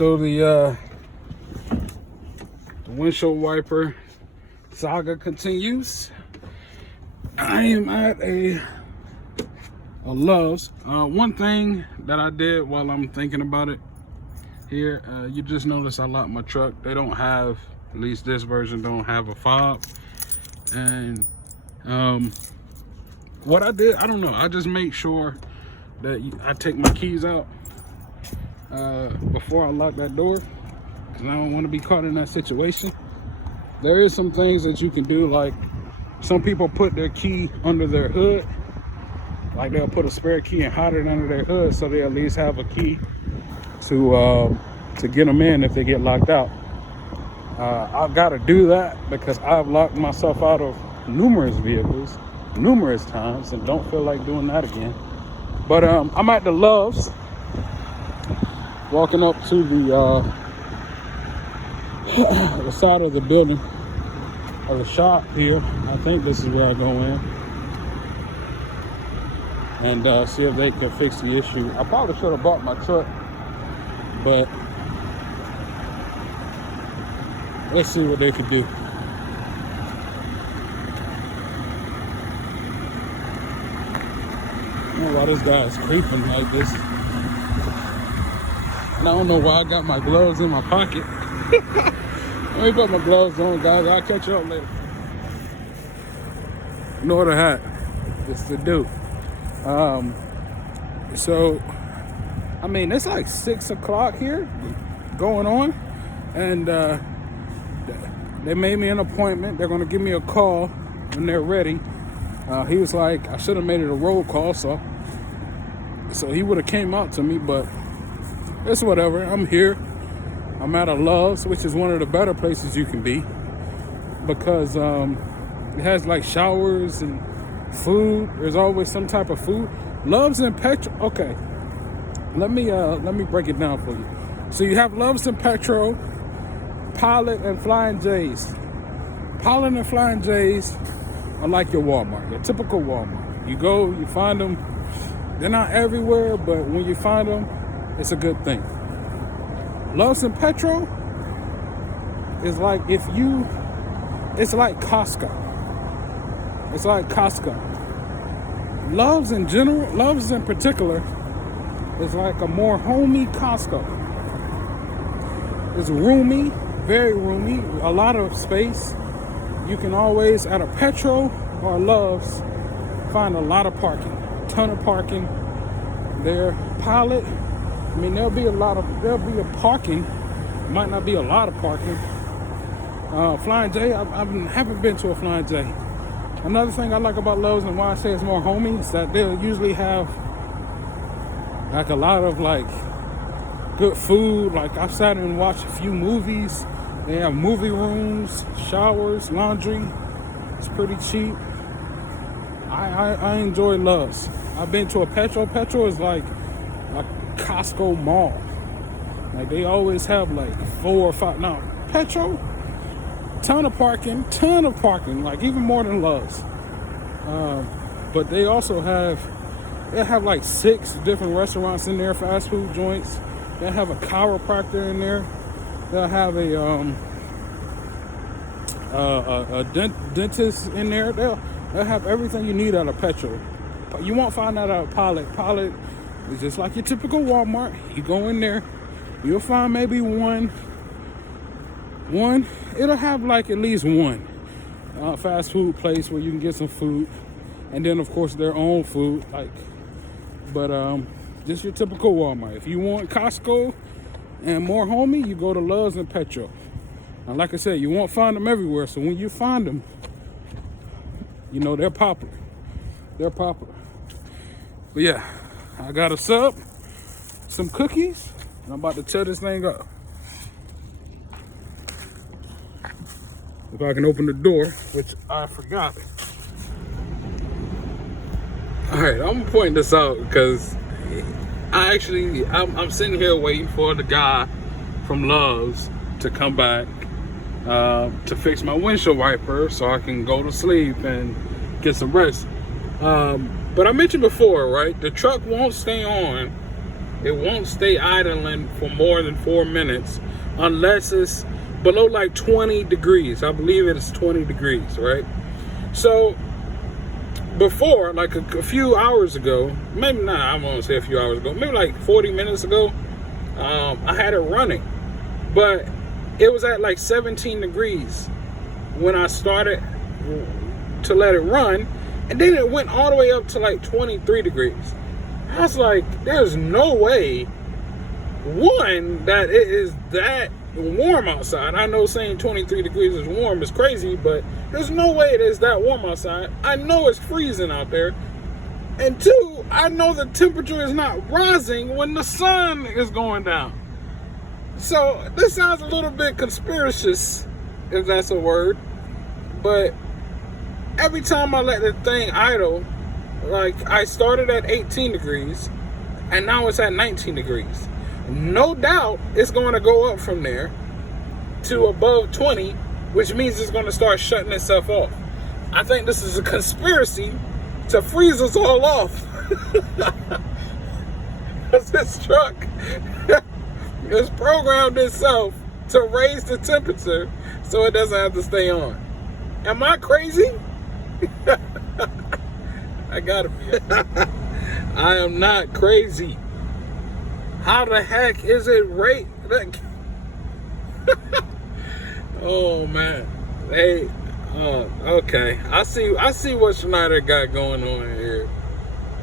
So the windshield wiper saga continues. I am at a Love's. One thing that I did while I'm thinking about it here, you just notice I locked my truck. They don't have, at least this version don't have a fob. And what I did, I don't know, I just make sure that I take my keys out before I lock that door, because I don't want to be caught in that situation. There is some things that you can do, like some people put their key under their hood, like they'll put a spare key and hide it under their hood so they at least have a key to get them in if they get locked out. I've got to do that because I've locked myself out of numerous vehicles numerous times and don't feel like doing that again. But I'm at the Love's, walking up to the side of the building, or the shop here. I think this is where I go in and see if they can fix the issue. I probably should have bought my truck, but let's see what they can do. I don't know why this guy is creeping like this. And I don't know why I got my gloves in my pocket. Let me put my gloves on, guys. I'll catch you up later. Nor the hat. It's to do. So, I mean, it's like 6 o'clock here going on. And they made me an appointment. They're going to give me a call when they're ready. He was like, I should have made it a roll call, so he would have came out to me, but it's whatever. I'm here. I'm at a Love's, which is one of the better places you can be, because it has like showers and food. There's always some type of food. Love's and Petro. Okay, let me break it down for you. So you have Love's and Petro, Pilot and Flying J's. Pilot and Flying J's are like your Walmart, your typical Walmart. You go, you find them. They're not everywhere, but when you find them, it's a good thing. Love's and Petro is like it's like Costco. It's like Costco. Love's in general, Love's in particular, is like a more homey Costco. It's roomy, very roomy, a lot of space. You can always, at a Petro or Love's, find a lot of parking, ton of parking. Their Pilot, I mean, there'll be a parking, might not be a lot of parking. Flying J, I haven't been to a Flying J. Another thing I like about Love's and why I say it's more homey is that they'll usually have like a lot of like good food. Like I've sat and watched a few movies. They have movie rooms, showers, laundry. It's pretty cheap. I enjoy Love's. I've been to a Petro. Petro is like a Costco mall. Like they always have like 4 or 5. Now Petro, ton of parking, like even more than Love's. But they also have like 6 different restaurants in there, fast food joints. They have a chiropractor in there. They'll have a dentist in there. They'll have everything you need out of Petro. You won't find that out of Pilot. Pilot is just like your typical Walmart. You go in there, you'll find maybe one. It'll have like at least one fast food place where you can get some food, and then of course their own food. But just your typical Walmart. If you want Costco and more homey, you go to Love's and Petro. And like I said, you won't find them everywhere. So when you find them, you know they're popular. They're popular. But yeah, I got a sub, some cookies, and I'm about to tear this thing up. If I can open the door, which I forgot. All right, I'm gonna point this out because I'm sitting here waiting for the guy from Love's to come back to fix my windshield wiper so I can go to sleep and get some rest. But I mentioned before, right? The truck won't stay on It won't stay idling for more than 4 minutes unless it's below like 20 degrees. I believe it is 20 degrees, right? So before, like a few hours ago, maybe not, I won't say a few hours ago, maybe like 40 minutes ago, I had it running. But it was at like 17 degrees when I started to let it run. And then it went all the way up to like 23 degrees. I was like, there's no way, one, that it is that warm outside. I know saying 23 degrees is warm is crazy, but there's no way it is that warm outside. I know it's freezing out there. And two, I know the temperature is not rising when the sun is going down. So this sounds a little bit conspiracious, if that's a word. But every time I let the thing idle, like I started at 18 degrees and now it's at 19 degrees. No doubt it's going to go up from there to above 20, which means it's going to start shutting itself off. I think this is a conspiracy to freeze us all off. Because this truck has programmed itself to raise the temperature so it doesn't have to stay on. Am I crazy? I gotta be. I am not crazy. How the heck is it right? Oh man. Hey, okay. I see what Schneider got going on here.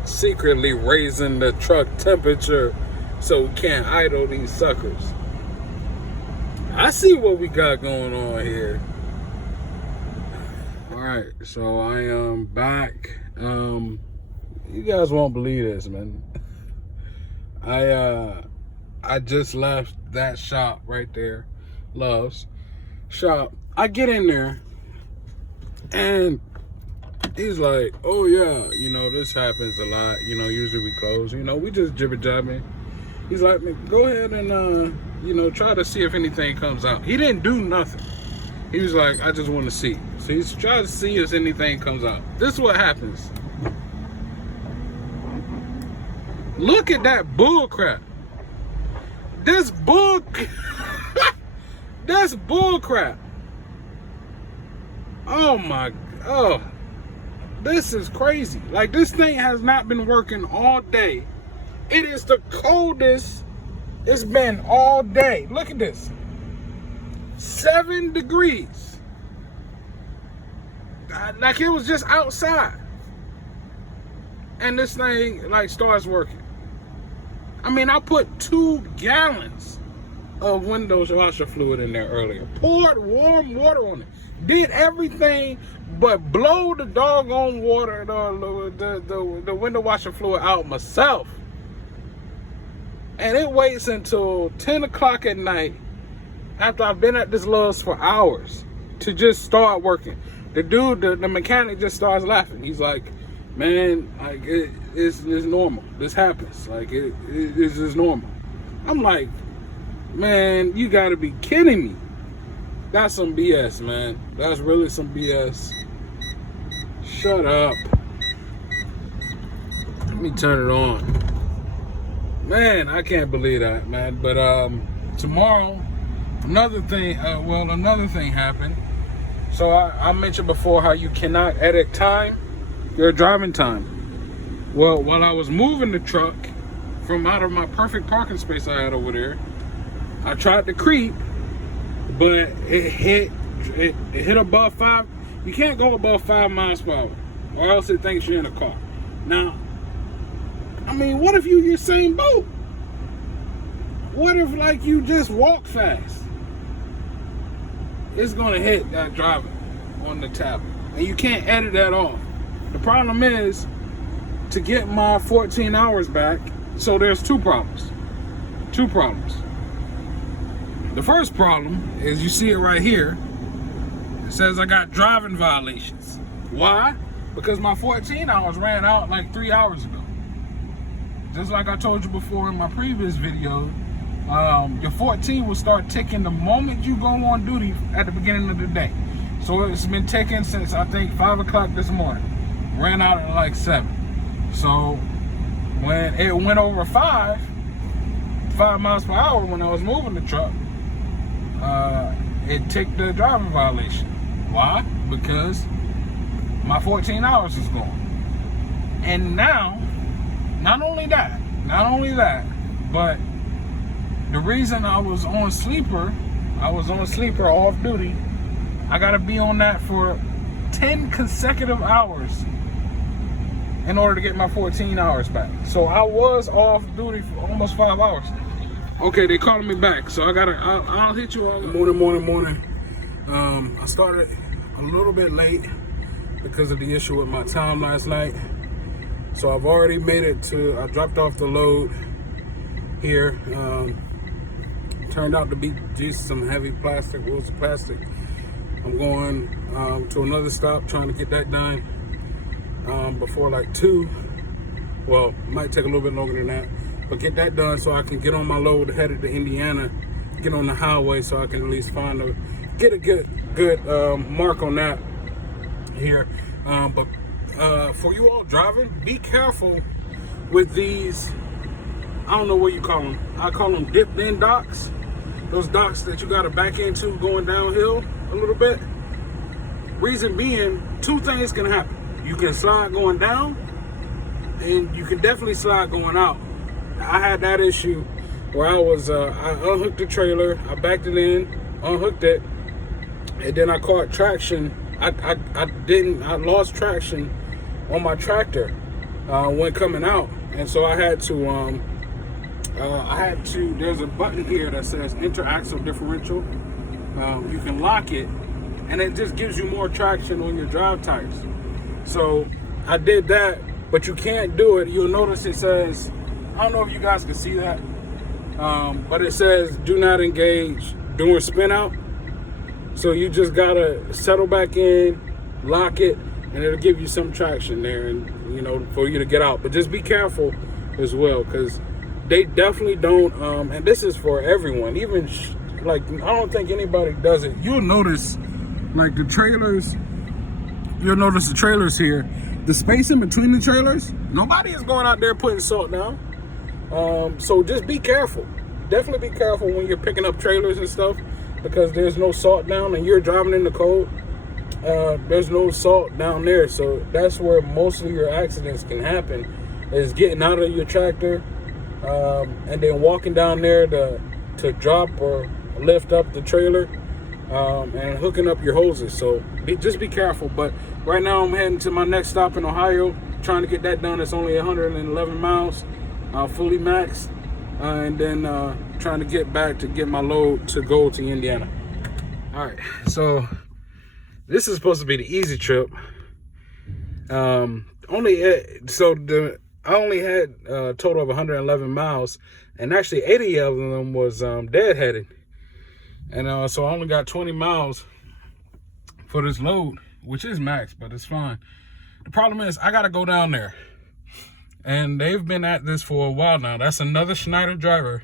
Secretly raising the truck temperature so we can't idle these suckers. I see what we got going on here. Alright, so I am back. You guys won't believe this, man. I just left that shop right there, Love's shop. I get in there and he's like, oh yeah, you know, this happens a lot, you know, usually we close, you know, we just jibber-jabbing. He's like, go ahead and you know, try to see if anything comes out. He didn't do nothing. He was like, I just want to see. So he's trying to see if anything comes out. This is what happens. Look at that bull crap. This bull that's bull crap. Oh my, oh, this is crazy. Like, this thing has not been working all day. It is the coldest it's been all day. Look at this. 7 degrees. Like it was just outside. And this thing like starts working. I mean, I put 2 gallons of window washer fluid in there earlier. Poured warm water on it. Did everything but blow the doggone water, the window washer fluid out myself. And it waits until 10 o'clock at night after I've been at this Love's for hours to just start working. The dude, the mechanic just starts laughing. He's like, man, like it's normal. This happens. Like it's just normal. I'm like, man, you gotta be kidding me. That's some BS, man. That's really some BS. Shut up. Let me turn it on. Man, I can't believe that, man. But tomorrow, another thing happened. So I mentioned before how you cannot edit time, your driving time. Well, while I was moving the truck from out of my perfect parking space I had over there, I tried to creep, but it hit above 5. You can't go above 5 miles per hour, or else it thinks you're in a car. Now, I mean, what if you Usain Bolt? What if like you just walk fast? It's gonna hit that driver on the tablet, and you can't edit that off. The problem is to get my 14 hours back. So there's 2 problems. 2 problems. The first problem is you see it right here. It says I got driving violations. Why? Because my 14 hours ran out like 3 hours ago. Just like I told you before in my previous video, your 14 will start ticking the moment you go on duty at the beginning of the day. So it's been ticking since I think 5 o'clock this morning. Ran out at like 7. So when it went over 5, 5 miles per hour when I was moving the truck, it ticked the driving violation. Why? Because my 14 hours is gone. And now, not only that, but the reason I was on sleeper off duty, I gotta be on that for 10 consecutive hours in order to get my 14 hours back. So I was off duty for almost 5 hours. Okay, they calling me back, so I'll hit you all. Morning. I started a little bit late because of the issue with my time last night. So I've already made it I dropped off the load here. Turned out to be just some heavy rolls of plastic. I'm going to another stop, trying to get that done before like 2. Well, it might take a little bit longer than that, but get that done so I can get on my load headed to Indiana, get on the highway so I can at least get a good mark on that here. But for you all driving, be careful with these, I don't know what you call them. I call them dipped in docks. Those docks that you got to back into going downhill a little bit. Reason being, 2 things can happen. You can slide going down, and you can definitely slide going out. I had that issue where I unhooked the trailer, I backed it in, unhooked it, and then I caught traction. I lost traction on my tractor when coming out, and so I had to, there's a button here that says interaxle differential. You can lock it, and it just gives you more traction on your drive tires. So I did that, but you can't do it. You'll notice it says, I don't know if you guys can see that, but it says do not engage during spin out. So you just gotta settle back in, lock it, and it'll give you some traction there, and for you to get out. But just be careful as well, because they definitely don't, and this is for everyone, even I don't think anybody does it. You'll notice the trailers here, the space in between the trailers, nobody is going out there putting salt down. So just be careful. Definitely be careful when you're picking up trailers and stuff, because there's no salt down and you're driving in the cold. There's no salt down there. So that's where most of your accidents can happen, is getting out of your tractor and then walking down there to drop or lift up the trailer and hooking up your hoses. So just be careful. But right now I'm heading to my next stop in Ohio, trying to get that done. It's only 111 miles, fully maxed, and then trying to get back to get my load to go to Indiana. All right, so this is supposed to be the easy trip. I only had a total of 111 miles, and actually 80 of them was deadheaded. And so I only got 20 miles for this load, which is max, but it's fine. The problem is I got to go down there. And they've been at this for a while now. That's another Schneider driver.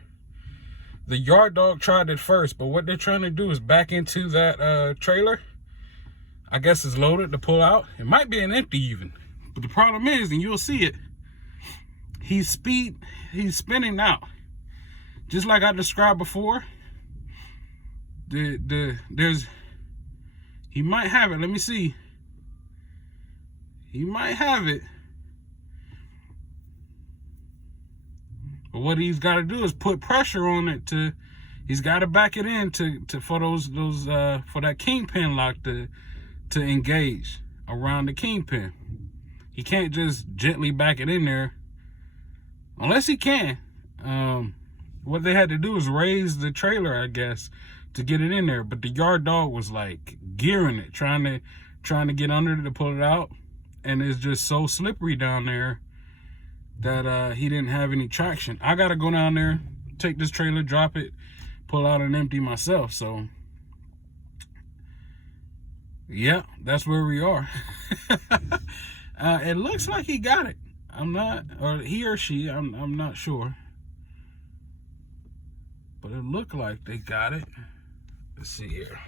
The yard dog tried it first, but what they're trying to do is back into that trailer. I guess it's loaded to pull out. It might be an empty even. But the problem is, and you'll see it, he's spinning out. Just like I described before. He might have it. Let me see. He might have it. But what he's got to do is put pressure on it he's got to back it in for that kingpin lock to engage around the kingpin. He can't just gently back it in there, unless he can. What they had to do is raise the trailer, I guess, to get it in there. But the yard dog was gearing it, trying to get under it to pull it out, and it's just so slippery down there that he didn't have any traction. I gotta go down there, take this trailer, drop it, pull out and empty myself. So yeah, that's where we are. It looks like he got it. Or he or she, I'm not sure, but it looked like they got it. Let's see here.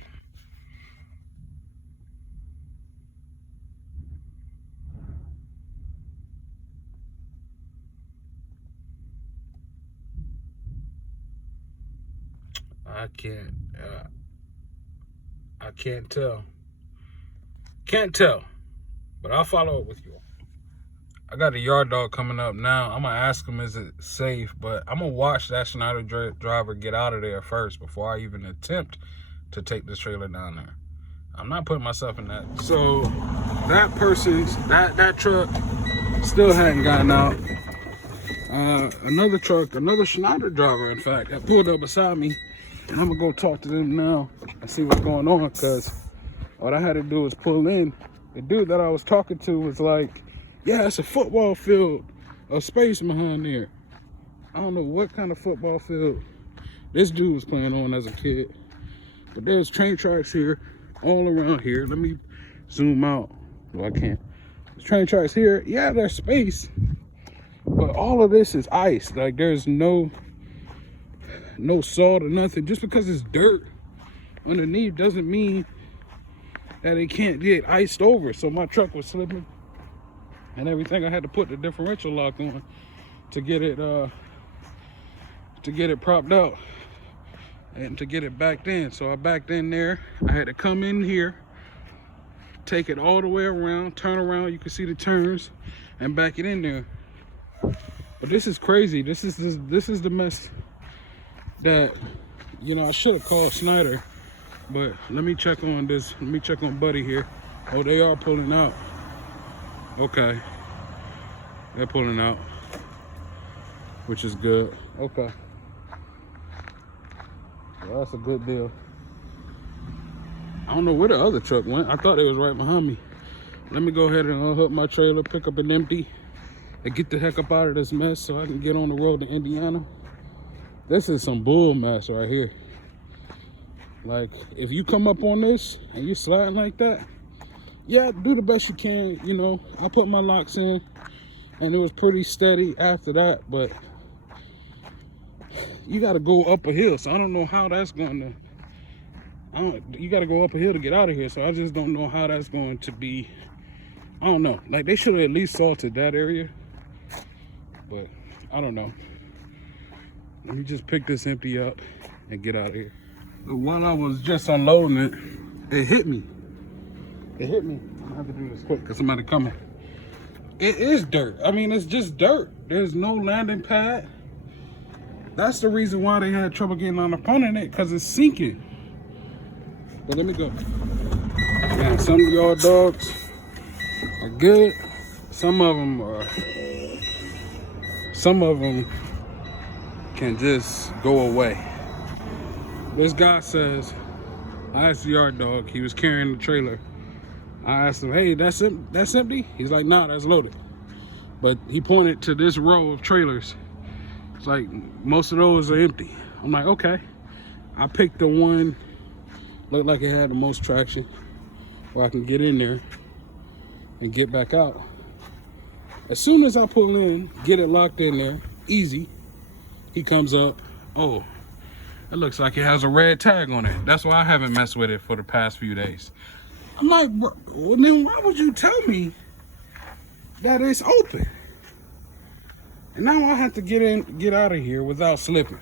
I can't tell. Can't tell, but I'll follow up with you. I got a yard dog coming up now. I'm gonna ask him, is it safe? But I'm gonna watch that Schneider driver get out of there first before I even attempt to take this trailer down there. I'm not putting myself in that. So that person's, that truck still hadn't gotten out. Another truck, another Schneider driver, in fact, that pulled up beside me. And I'm gonna go talk to them now and see what's going on, because all I had to do was pull in. The dude that I was talking to was like, yeah, it's a football field of space behind there. I don't know what kind of football field this dude was playing on as a kid. But there's train tracks here, all around here. Let me zoom out. Well, I can't. There's train tracks here. Yeah, there's space. But all of this is ice. Like, there's no salt or nothing. Just because it's dirt underneath doesn't mean that it can't get iced over. So my truck was slipping and everything. I had to put the differential lock on to get it propped out and to get it backed in. So I backed in there. I had to come in here, take it all the way around, turn around, you can see the turns, and back it in there. But this is crazy. This is the mess that, you know, I should have called Schneider. But let me check on this. Let me check on Buddy here. Oh, they are pulling out. Okay. They're pulling out, which is good. Okay. Well, that's a good deal. I don't know where the other truck went. I thought it was right behind me. Let me go ahead and unhook my trailer, pick up an empty, and get the heck up out of this mess so I can get on the road to Indiana. This is some bull mess right here. Like, if you come up on this and you're sliding like that, yeah, do the best you can. You know, I put my locks in and it was pretty steady after that, but you got to go up a hill. So I don't know how that's going to, you got to go up a hill to get out of here. So I just don't know how that's going to be. I don't know. Like, they should have at least salted that area, but I don't know. Let me just pick this empty up and get out of here. While I was just unloading it, it hit me. It hit me. I'm gonna have to do this quick because somebody coming. It is dirt. I mean, it's just dirt. There's no landing pad. That's the reason why they had trouble getting on the front of it, because it's sinking. But let me go. Man, some of y'all dogs are good. Some of them can just go away. This guy says, I asked the yard dog, he was carrying the trailer. I asked him, hey, that's empty? He's like, nah, that's loaded. But he pointed to this row of trailers. It's like, most of those are empty. I'm like, okay. I picked the one, looked like it had the most traction, where I can get in there and get back out. As soon as I pull in, get it locked in there, easy, he comes up, oh, it looks like it has a red tag on it. That's why I haven't messed with it for the past few days. I'm like, bro, well, then why would you tell me that it's open? And now I have to get out of here without slipping.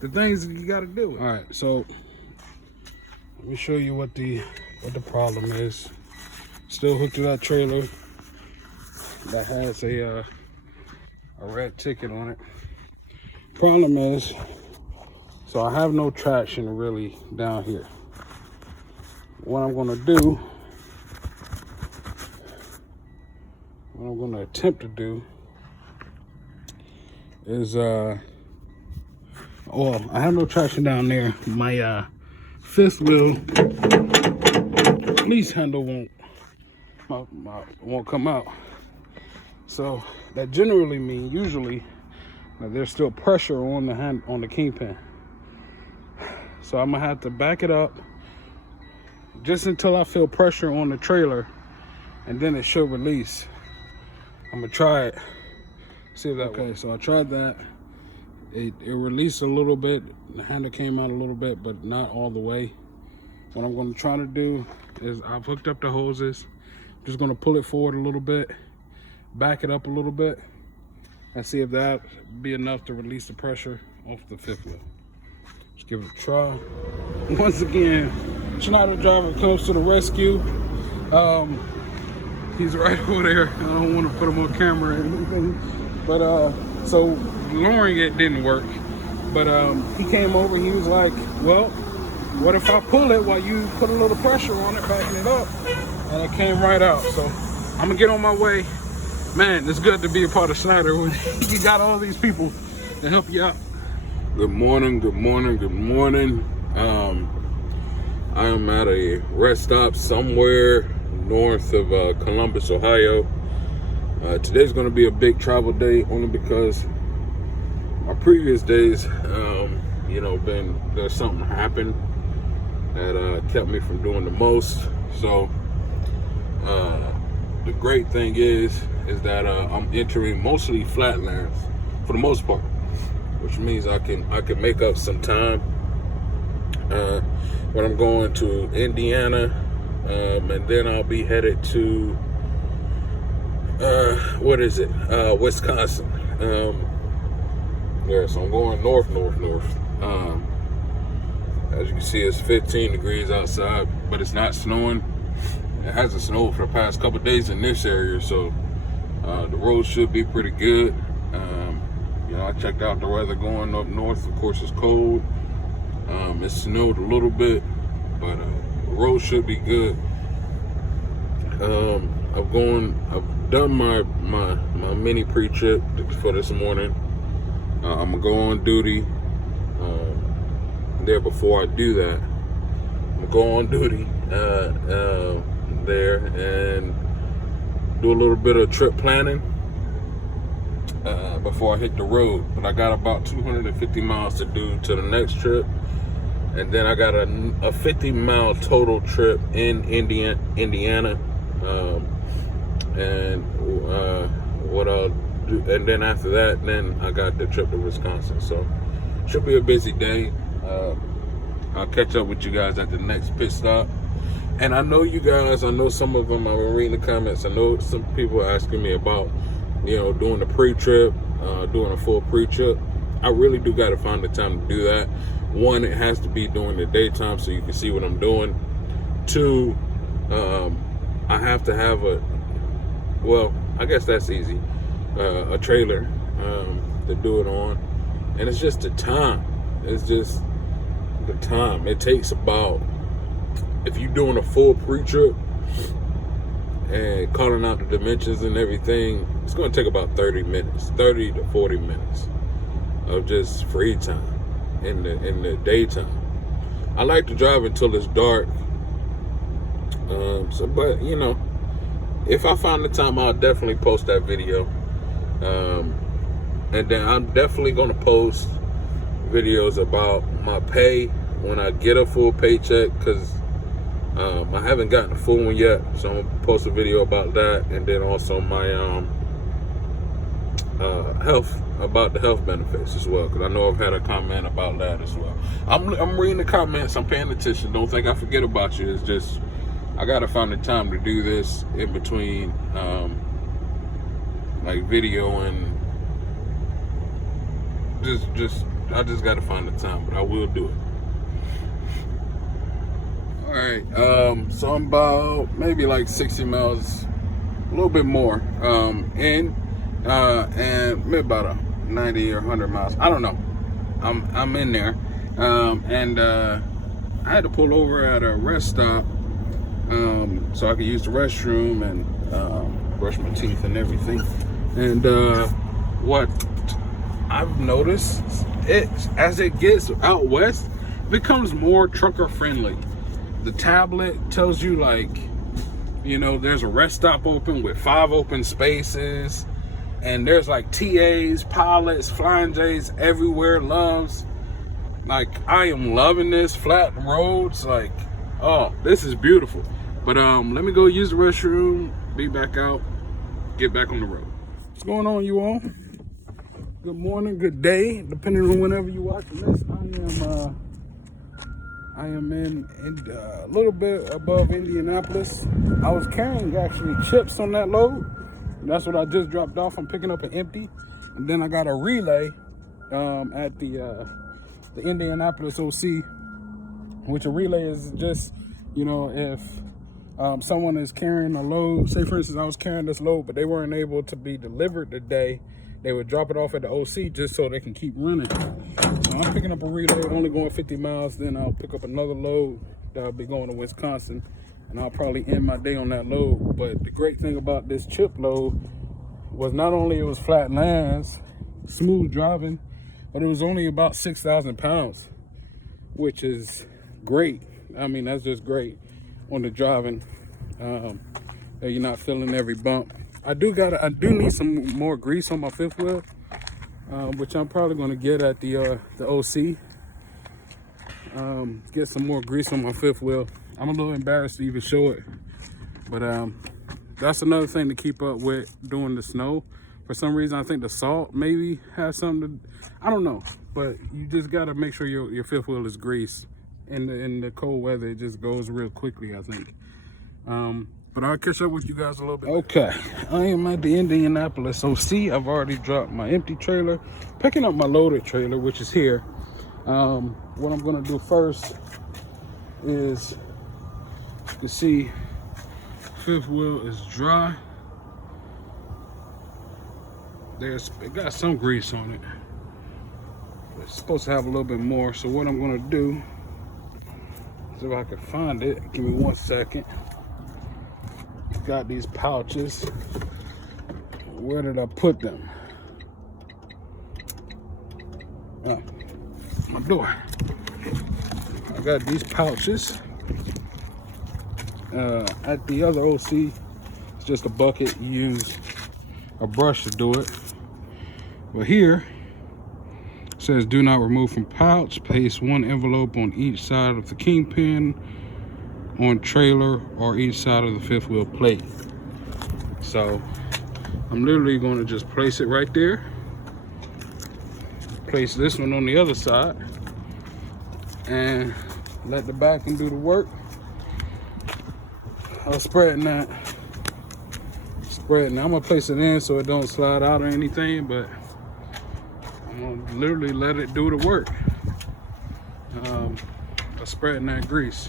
The things that you gotta do. All right, so let me show you what the problem is. Still hooked to that trailer that has a red ticket on it. Problem is, so I have no traction really down here. What I'm gonna do, what I'm gonna attempt to do is, well, I have no traction down there. My fifth wheel lease handle won't come out. So that generally means, usually, that there's still pressure on the kingpin. So I'm gonna have to back it up just until I feel pressure on the trailer, and then it should release. I'm gonna try it, see if that works. So I tried that. It released a little bit. The handle came out a little bit, but not all the way. What I'm gonna try to do is, I've hooked up the hoses. I'm just gonna pull it forward a little bit, back it up a little bit, and see if that be enough to release the pressure off the fifth wheel. Let's give it a try. Once again, Schneider driver comes to the rescue. He's right over there. I don't want to put him on camera or anything. But so lowering it didn't work. But he came over, he was like, well, what if I pull it while you put a little pressure on it, backing it up? And it came right out. So I'm gonna get on my way. Man, it's good to be a part of Schneider when you got all these people to help you out. Good morning, good morning, good morning. I am at a rest stop somewhere north of Columbus, Ohio. Today's gonna be a big travel day only because my previous days, there's something happened that kept me from doing the most. So the great thing is that I'm entering mostly flatlands for the most part, which means I can make up some time when I'm going to Indiana, and then I'll be headed to Wisconsin. Yeah, so I'm going north. As you can see, it's 15 degrees outside, but it's not snowing. It hasn't snowed for the past couple of days in this area, so the roads should be pretty good. I checked out the weather going up north. Of course, it's cold. It snowed a little bit, but the roads should be good. I've done my mini pre-trip for this morning. I'm gonna go on duty there. Before I do that, I'm gonna go on duty there and do a little bit of trip planning before I hit the road. But I got about 250 miles to do to the next trip, and then I got a 50-mile total trip in Indiana, what I'll do, and then after that, then I got the trip to Wisconsin. So should be a busy day. I'll catch up with you guys at the next pit stop. And I know you guys, I know some of them, I've been reading the comments, I know some people are asking me about, doing the pre-trip, doing a full pre-trip. I really do got to find the time to do that. One, it has to be during the daytime so you can see what I'm doing. Two, I have to have I guess that's easy, a trailer to do it on. And it's just the time. It's just the time. It takes about, if you're doing a full pre-trip and calling out the dimensions and everything, it's going to take about 30 to 40 minutes of just free time in the daytime. I like to drive until it's dark. But if I find the time, I'll definitely post that video. And then I'm definitely going to post videos about my pay when I get a full paycheck, because I haven't gotten a full one yet. So I'm going to post a video about that, and then also my about the health benefits as well, because I know I've had a comment about that as well. I'm reading the comments, I'm paying attention. Don't think I forget about you. It's just I gotta find the time to do this in between like video and I just gotta find the time, but I will do it. All right, so I'm about maybe like 60 miles, a little bit more and maybe about 90 or 100 miles. I don't know. I'm in there, and I had to pull over at a rest stop so I could use the restroom and brush my teeth and everything. And what I've noticed, as it gets out west, it becomes more trucker friendly. The tablet tells you, like, there's a rest stop open with 5 open spaces, and there's like TAs, pilots, flying J's everywhere, loves. Like, I am loving this, flat roads, like, oh, this is beautiful. But let me go use the restroom, be back out, get back on the road. What's going on, you all? Good morning, good day, depending on whenever you're watching this. I am in a little bit above Indianapolis. I was carrying actually chips on that load. That's what I just dropped off. I'm picking up an empty, and then I got a relay at the the Indianapolis OC, which a relay is just, you know, if someone is carrying a load, say for instance I was carrying this load but they weren't able to be delivered today, they would drop it off at the OC just so they can keep running. So I'm picking up a relay, only going 50 miles, then I'll pick up another load that'll be going to Wisconsin, and I'll probably end my day on that load. But the great thing about this chip load was not only it was flat lands, smooth driving, but it was only about 6,000 pounds, which is great. I mean, that's just great on the driving. That you're not feeling every bump. I do need some more grease on my fifth wheel, which I'm probably going to get at the OC. Get some more grease on my fifth wheel. I'm a little embarrassed to even show it, but that's another thing to keep up with during the snow. For some reason, I think the salt maybe has something to, I don't know, but you just got to make sure your fifth wheel is greased. In the cold weather, it just goes real quickly, I think. But I'll catch up with you guys a little bit. Okay, I am at the Indianapolis OC. I've already dropped my empty trailer, picking up my loaded trailer, which is here. What I'm gonna do first is, you can see, fifth wheel is dry. It got some grease on it. It's supposed to have a little bit more. So what I'm gonna do, see if I can find it. Give me 1 second. Got these pouches. Where did I put them? My door. I got these pouches. At the other OC, it's just a bucket. You use a brush to do it. But here, it says do not remove from pouch. Paste one envelope on each side of the kingpin on trailer or each side of the fifth wheel plate. So I'm literally going to just place it right there. Place this one on the other side and let the backing do the work. I'm spreading that. I'm gonna place it in so it don't slide out or anything, but I'm gonna literally let it do the work. I'm spreading that grease.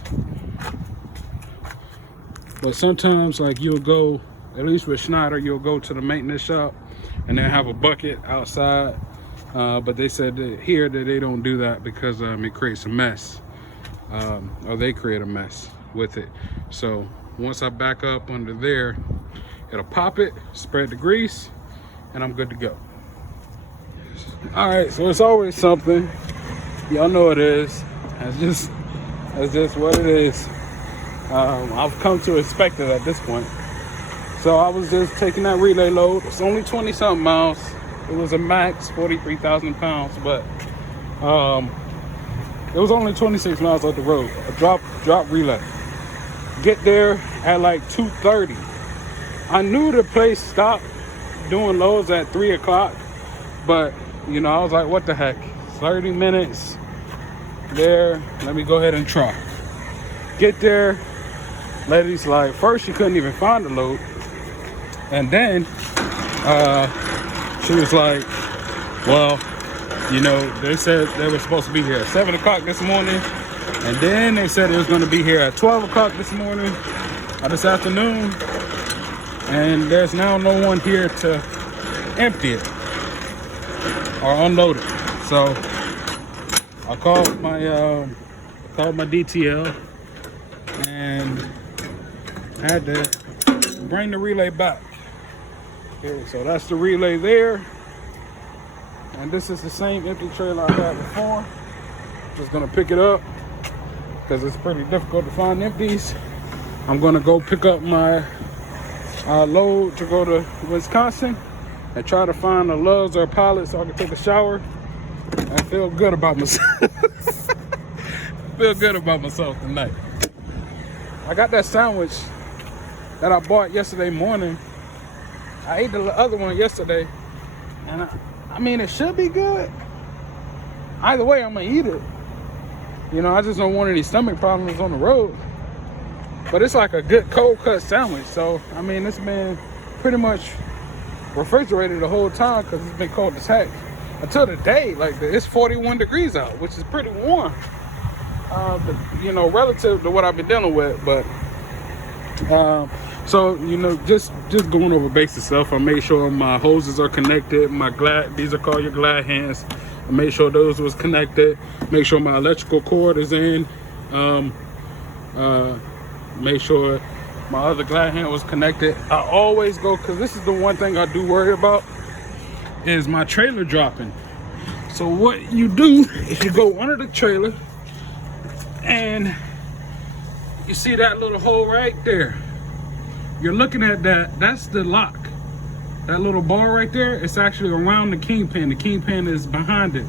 But sometimes, like, you'll go, at least with Schneider, you'll go to the maintenance shop and then have a bucket outside. But they said that here that they don't do that because it creates a mess. Or they create a mess with it. So once I back up under there, it'll pop it, spread the grease, and I'm good to go. All right, so it's always something. Y'all know it is. That's just what it is. I've come to expect it at this point. So I was just taking that relay load. It's only 20 something miles. It was a max 43,000 pounds, but it was only 26 miles off the road. A drop relay. Get there at like 2:30. I knew the place stopped doing loads at 3 o'clock, but you know, I was like, what the heck? 30 minutes there. Let me go ahead and try. Get there. Lady's like, first she couldn't even find the load, and then she was like, well, you know, they said they were supposed to be here at 7 o'clock this morning, and then they said it was going to be here at 12 o'clock this morning, or this afternoon, and there's now no one here to empty it or unload it. So I called my DTL and I had to bring the relay back. Okay, so that's the relay there. And this is the same empty trailer I had before. Just gonna pick it up because it's pretty difficult to find empties. I'm gonna go pick up my load to go to Wisconsin and try to find a Love's or a Pilot so I can take a shower. I feel good about myself. Feel good about myself tonight. I got that sandwich that I bought yesterday morning. I ate the other one yesterday, and I mean, it should be good. Either way, I'm gonna eat it. You know, I just don't want any stomach problems on the road. But it's like a good cold cut sandwich. So, I mean, it's been pretty much refrigerated the whole time because it's been cold as heck. until today, like it's 41 degrees out, which is pretty warm, you know, relative to what I've been dealing with. But so, you know, just going over basic stuff. I made sure my hoses are connected. These are called your glad hands. I made sure those was connected. Make sure my electrical cord is in. Make sure my other glad hand was connected. I always go, because this is the one thing I do worry about, is my trailer dropping. So what you do is you go under the trailer and you see that little hole right there. You're looking at that. That's the lock. That little bar right there, it's actually around the kingpin. The kingpin is behind it.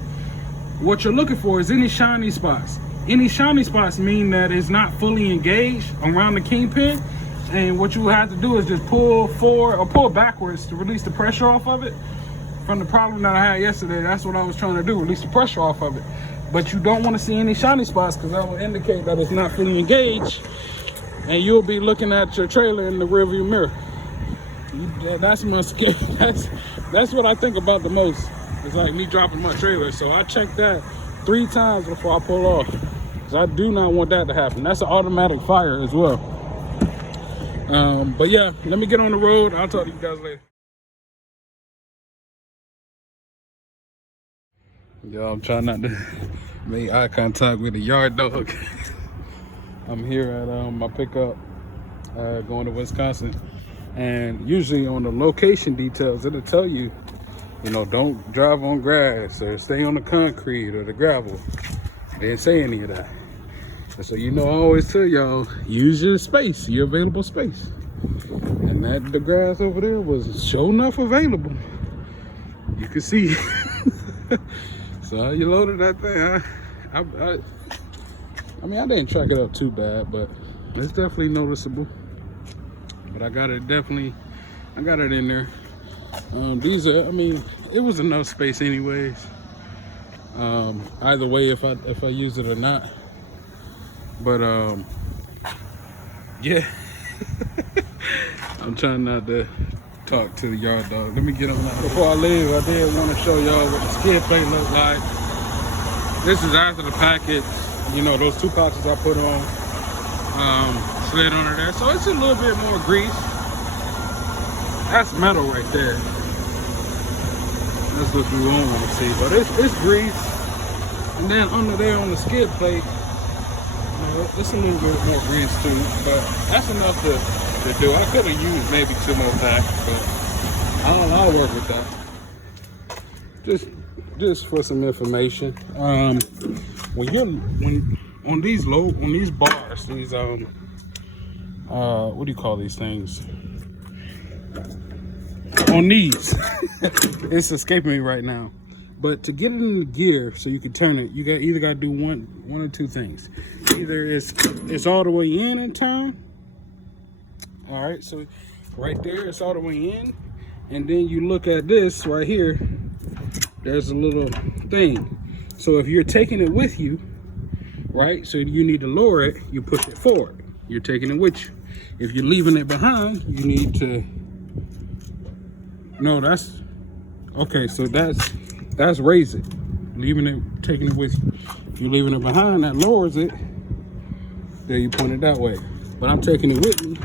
What you're looking for is any shiny spots. Any shiny spots mean that it's not fully engaged around the kingpin. And what you have to do is just pull forward or pull backwards to release the pressure off of it. From the problem that I had yesterday, that's what I was trying to do, release the pressure off of it. But you don't want to see any shiny spots, because that will indicate that it's not fully engaged, and you'll be looking at your trailer in the rearview mirror. That's my scare. That's what I think about the most. It's like me dropping my trailer. So I check that 3 times before I pull off, because I do not want that to happen. That's an automatic fire as well. But yeah, let me get on the road. I'll talk to you guys later. Yo, I'm trying not to make eye contact with the yard dog. I'm here at my pickup going to Wisconsin, and usually on the location details it'll tell you, you know, don't drive on grass or stay on the concrete or the gravel. They didn't say any of that. And so, you know, I always tell y'all, use your space, your available space. And the grass over there was sure enough available. You can see. So you loaded that thing. I mean, I didn't track it up too bad, but it's definitely noticeable. But I got it in there. These are, I mean, it was enough space anyways. Either way, if I use it or not. But yeah. I'm trying not to talk to the yard dog. Let me get on that. Before I leave, I did want to show y'all what the skid plate looks like. This is after the package. You know, those 2 pouches I put on, slid under there. So it's a little bit more grease. That's metal right there. That's what we won't want to see. But it's grease. And then under there on the skid plate, you know, it's a little bit more grease too. But that's enough to do. I could have used maybe 2 more packs, but I'll work with that. Just for some information. When on these bars, these what do you call these things? On these, it's escaping me right now. But to get it in the gear so you can turn it, you either got to do one or 2 things. Either it's all the way in turn. All right, so right there, it's all the way in. And then you look at this right here, there's a little thing. So if you're taking it with you, right, so you need to lower it, you push it forward. You're taking it with you. If you're leaving it behind, you need to, no, that's, okay, so that's raise it. Taking it with you. If you're leaving it behind, that lowers it. There, you point it that way. But I'm taking it with me.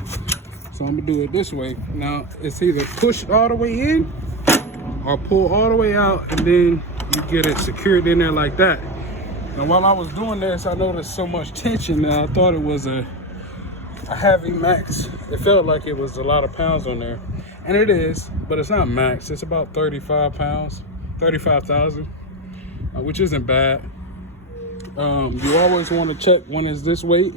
So I'm gonna do it this way. Now it's either push all the way in or pull all the way out, and then you get it secured in there like that. Now while I was doing this, I noticed so much tension that I thought it was a heavy max. It felt like it was a lot of pounds on there. And it is, but it's not max. It's about 35 pounds, 35,000, which isn't bad. You always want to check when it's this weight.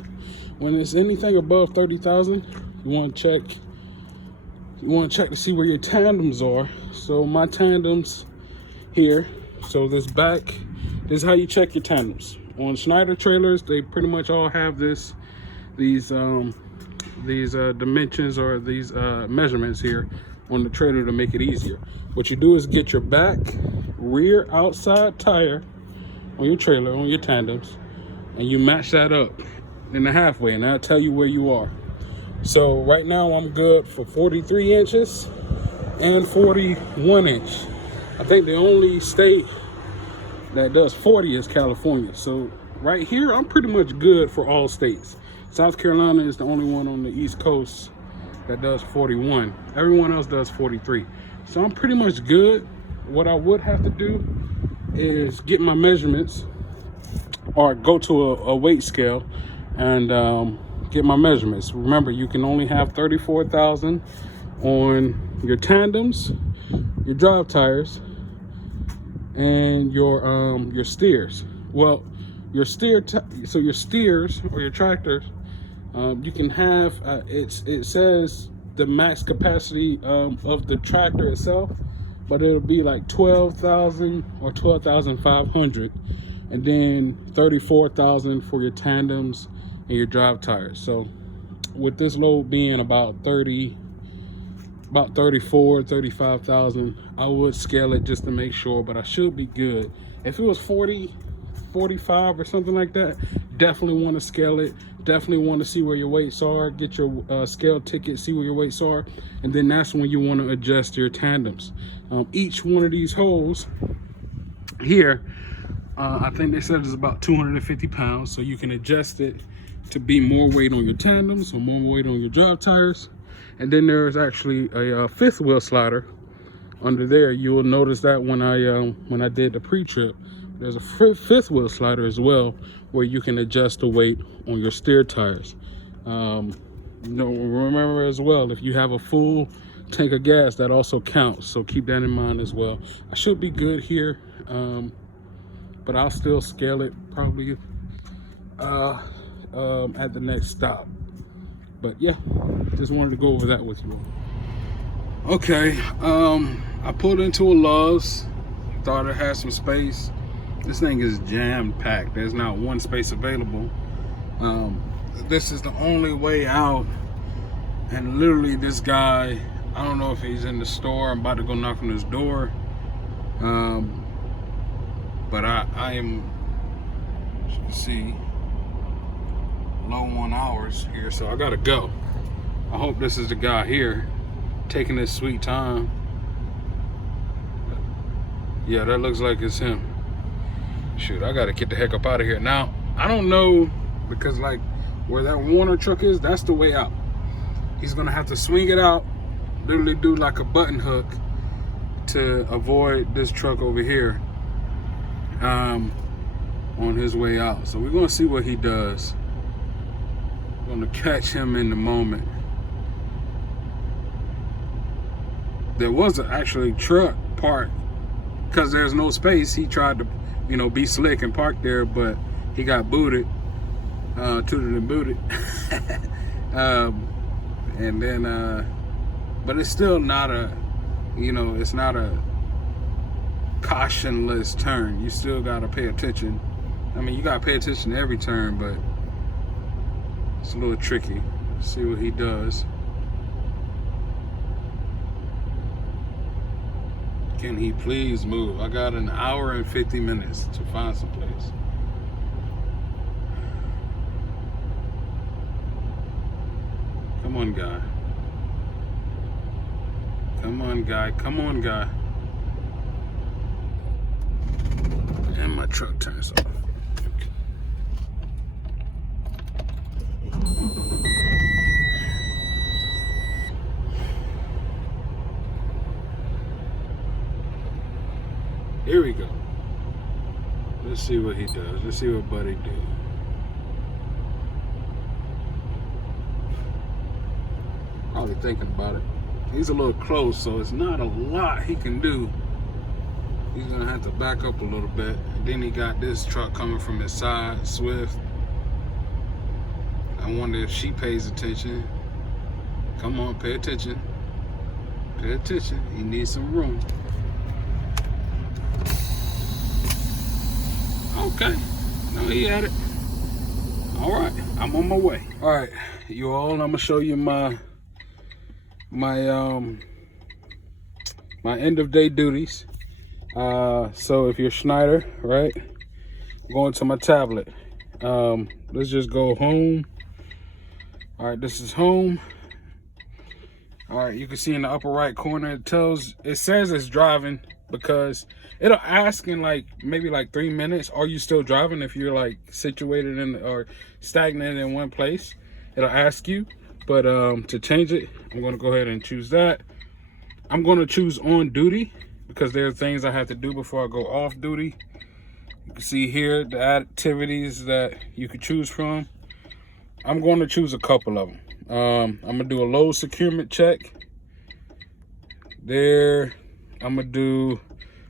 When it's anything above 30,000, you want to check to see where your tandems are. So my tandems here, so this is how you check your tandems. On Schneider trailers, they pretty much all have these dimensions or these measurements here on the trailer to make it easier. What you do is get your back rear outside tire on your trailer, on your tandems, and you match that up in the halfway, and that'll tell you where you are. So right now I'm good for 43 inches and 41 inch. I think the only state that does 40 is California. So right here, I'm pretty much good for all states. South Carolina is the only one on the East Coast that does 41. Everyone else does 43. So I'm pretty much good. What I would have to do is get my measurements or go to a weight scale and get my measurements. Remember, you can only have 34,000 on your tandems, your drive tires, and your steers. Well, your your steers or your tractors, you can have it says the max capacity of the tractor itself, but it'll be like 12,000 or 12,500, and then 34,000 for your tandems and your drive tires. So with this load being about 35,000, I would scale it just to make sure, but I should be good. If it was 40, 45 or something like that, definitely want to scale it. Definitely want to see where your weights are. Get your scale ticket, see where your weights are, and then that's when you want to adjust your tandems. Each one of these holes here, I think they said is about 250 pounds, so you can adjust it to be more weight on your tandems or more weight on your drive tires. And then there's actually a fifth wheel slider under there. You will notice that when I did the pre-trip, there's a fifth wheel slider as well, where you can adjust the weight on your steer tires. Remember as well, if you have a full tank of gas, that also counts, so keep that in mind as well. I should be good here, but I'll still scale it probably at the next stop. But yeah, just wanted to go over that with you all. Okay, I pulled into a Love's, thought it had some space. This thing is jam packed. There's not one space available. This is the only way out, and literally this guy, I don't know if he's in the store. I'm about to go knock on his door, but I am, as you can see, low on hours here, so I gotta go. I hope this is the guy here taking his sweet time. Yeah, that looks like it's him. Shoot, I gotta get the heck up out of here. Now, I don't know, because like where that Warner truck is, that's the way out. He's gonna have to swing it out, literally do like a button hook to avoid this truck over here on his way out. So we're gonna see what he does. We're gonna catch him in the moment. There was an actually truck parked, because there's no space. He tried to, be slick and park there, but he got booted, tooted and booted. And then, but it's still not a, it's not a cautionless turn. You still gotta pay attention. I mean, you gotta pay attention to every turn, but it's a little tricky. Let's see what he does. Can he please move? I got an hour and 50 minutes to find some place. Come on, guy. Come on, guy. Come on, guy. And my truck turns off. Here we go. Let's see what he does. Let's see what Buddy do. Probably thinking about it. He's a little close, so it's not a lot he can do. He's gonna have to back up a little bit. And then he got this truck coming from his side, Swift. I wonder if she pays attention. Come on, pay attention. Pay attention. He needs some room. Okay, no, he had it. All right, I'm on my way. All right, you all, I'm gonna show you my end of day duties. So if you're Schneider, right, going to my tablet. Let's just go home. All right, this is home. All right, you can see in the upper right corner, it says it's driving. because it'll ask in like maybe like 3 minutes, are you still driving? If you're like situated in or stagnant in one place, it'll ask you. But to change it, I'm going to go ahead and choose that. I'm going to choose on duty because there are things I have to do before I go off duty. You can see here the activities that you could choose from. I'm going to choose a couple of them. I'm going to do a load securement check. There, I'm going to do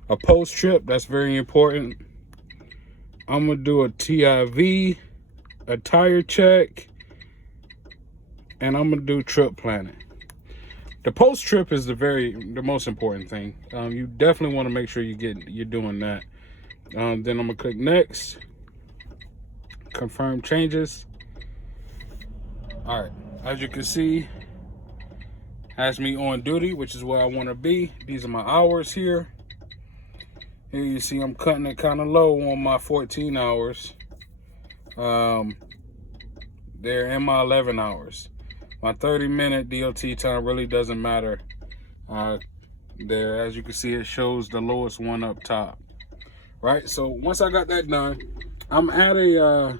a post trip. That's very important. I'm going to do a TIV, a tire check, and I'm going to do trip planning. The post trip is the most important thing. You definitely want to make sure you're doing that. Then I'm going to click next, confirm changes. All right, as you can see, has me on duty, which is where I want to be. These are my hours here. Here you see I'm cutting it kind of low on my 14 hours. They're in my 11 hours. My 30-minute DOT time really doesn't matter. There, as you can see, it shows the lowest one up top. Right, so once I got that done, I'm at a,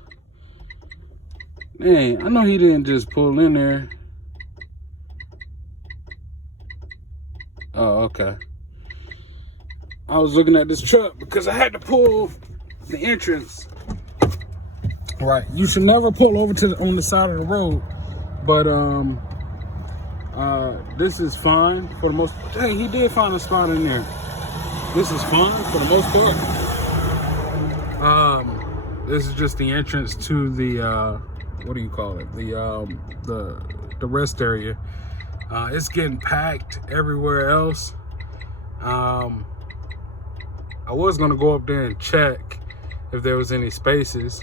man, I know he didn't just pull in there. Oh, okay. I was looking at this truck because I had to pull the entrance. Right, you should never pull over on the side of the road, but this is fine for the most. Hey, he did find a spot in there. This is fine for the most part. This is just the entrance to the what do you call it? The rest area. It's getting packed everywhere else. I was gonna go up there and check if there was any spaces.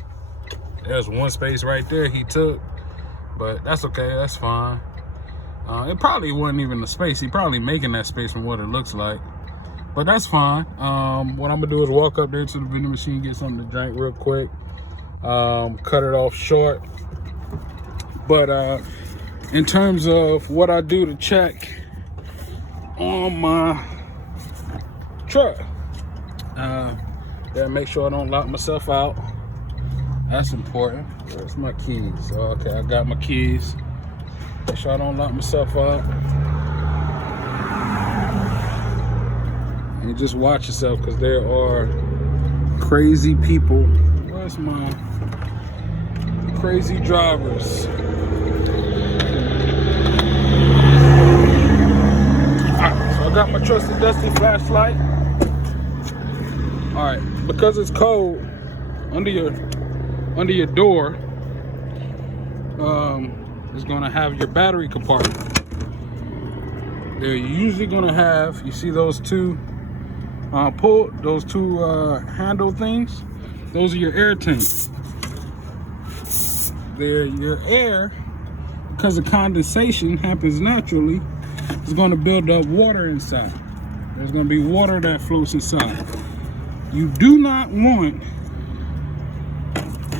There's one space right there he took, but that's okay, that's fine. It probably wasn't even a space. He probably making that space from what it looks like, but that's fine. What I'm gonna do is walk up there to the vending machine, get something to drink real quick, cut it off short. But in terms of what I do to check on my truck, gotta make sure I don't lock myself out. That's important. Where's my keys? Oh, okay, I got my keys. Make sure I don't lock myself out. And just watch yourself, because there are crazy people. Where's my crazy drivers? Alright, so I got my trusty dusty flashlight. Alright, because it's cold under your door, is gonna have your battery compartment. They're usually gonna have, you see those two handle things? Those are your air tanks. They're your air, because the condensation happens naturally, is gonna build up water inside. There's gonna be water that floats inside. You do not want,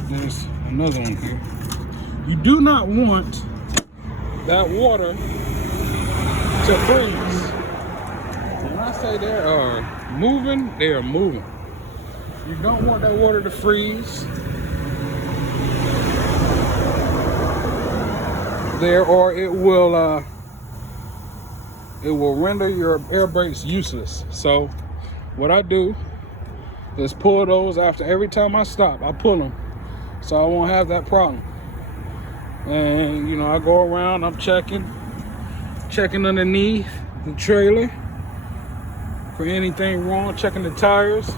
there's another one here. You do not want that water to freeze. When I say they are moving, they are moving. You don't want that water to freeze there, or it will render your air brakes useless. So what I do is pull those after every time I stop. I pull them so I won't have that problem. And you know, I go around, I'm checking underneath the trailer for anything wrong, checking the tires.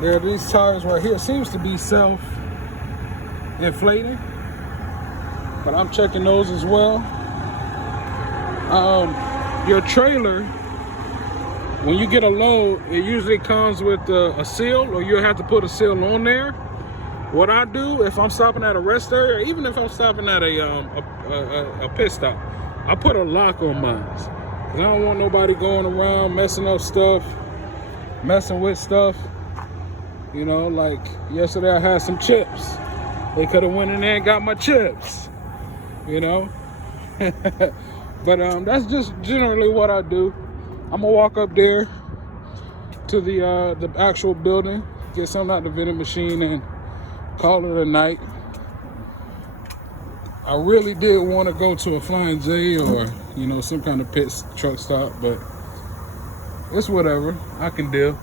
There are these tires right here. Seems to be self-inflating, but I'm checking those as well. Your trailer, when you get a load, it usually comes with a seal, or you'll have to put a seal on there. What I do, if I'm stopping at a rest area, even if I'm stopping at a pit stop, I put a lock on mine. 'Cause I don't want nobody going around messing up stuff, messing with stuff. You know, like yesterday I had some chips. They could have went in there and got my chips, you know. But that's just generally what I do. I'm gonna walk up there to the actual building, get something out the vending machine, and call it a night. I really did want to go to a Flying J or, you know, some kind of pit truck stop, but it's whatever. I can deal.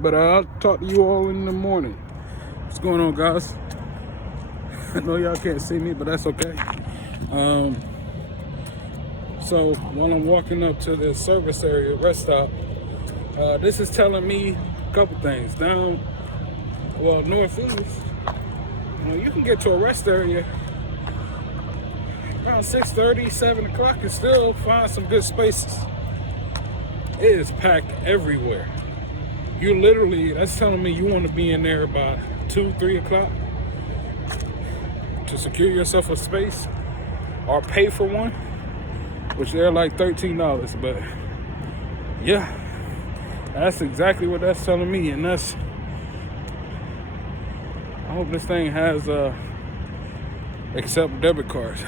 But I'll talk to you all in the morning. What's going on, guys? I know y'all can't see me, but that's okay. So while I'm walking up to the service area, rest stop, this is telling me a couple things. Northeast, you can get to a rest area around 6:30, 7 o'clock and still find some good spaces. It is packed everywhere. You literally, that's telling me you want to be in there by 2, 3 o'clock to secure yourself a space or pay for one, which they're like $13, but yeah, that's exactly what that's telling me. And I hope this thing has accept debit cards.